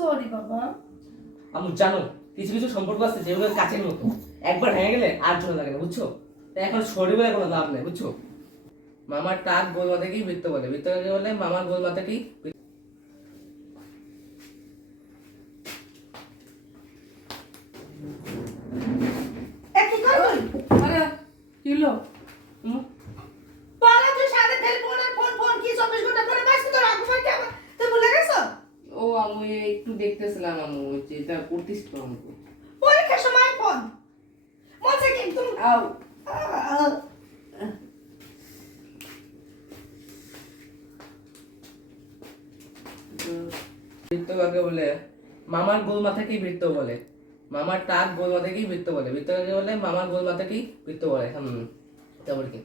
Sorry বাবা। আমি জানো কিছু কিছু সম্পর্ক আছে যেগুলো কাছের মতো। একবার ভেঙে গেলে আর জন্য লাগে না বুঝছ? তাই এখন সরি বলে কোনো লাভ নেই বুঝছ? মামার টাক গোল মাথাকেই বৃত্ত বলে। বৃত্ত বলে মামার গোল মাথাকেই কি কি হলো হুম? পালা তুই সাথে টেলিফোন আর ফোন ফোন কি চব্বিশ ঘণ্টা করে ব্যস্ত তোর আগে পড়তে হবে তুই ভুলে গেছো ও আমি দেখতেছিলাম করতিস তো আমাকে। পরীক্ষার সময় ফোন মজা কি আও। বৃত্ত কাকে বলে? মামার গোল মাথাকেই বৃত্ত বলে। মামার টাক গোল মাথাকেই বৃত্ত বলে। বৃত্ত কাকে বলে? মামার গোল মাথাকেই বৃত্ত বলে। হুম তারপর কি?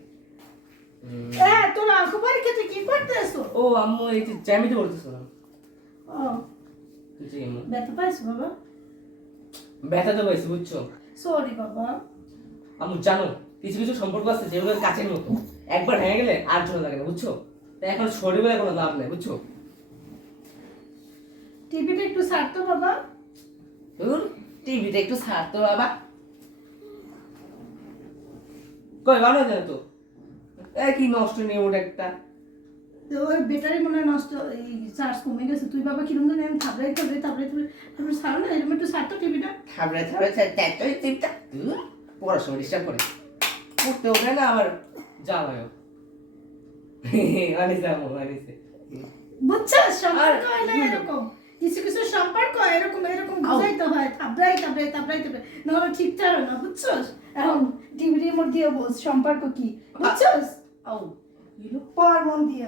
এ তোর অঙ্ক পরীক্ষা তুই কি করতেছো? ও আম্মু এই যে জ্যামিতি বলতেছিলাম ও। ব্যথা পাইছো বাবা? ব্যথা তো পাইছি বুঝছ? সরি বাবা। আম্মু জানো কিছু কিছু সম্পর্ক আছে যেগুলো কাছের মতো। একবার ভেঙে গেলে আর জন্য লাগে না বুঝছ? তাই এখন সরি বলে কোনো লাভ নেই বুঝছ? টিভিটা একটু ছাড়তো বাবা। ধুর টিভিটা একটু ছাড়তো বাবা। কই ভালো জানো তো? কি নষ্ট নেই ওটা একটা। তো ওই ব্যাটারি মনে হয় নষ্ট এই চার্জ কমে গেছে। তুই বাবা কিরম জানি আমি থাবড়াই থাবড়াই থাবড়াই থাবড়াই তারপরে ছাড়ো না এরকম একটু ছাড়তো টিভিটা থাবড়ে থাবড়ে ট্যাটাই টিপটা ধুর পড়াশোনা ডিস্টার্ব করে। পড়তে না আবার জ্বালায় বুঝছ? সম্পর্ক হলে এরকম। কিছু কিছু সম্পর্ক এরকম এরকম বুঝাইতে হয় থাবড়াই থাবড়াই থাবড়াই থাবড়াই নাহলে ঠিক ছাড়ো না বুঝছ? এখন টিভির দিয়ে সম্পর্ক কি? বুঝছ? হলো? পর মন দিয়ে।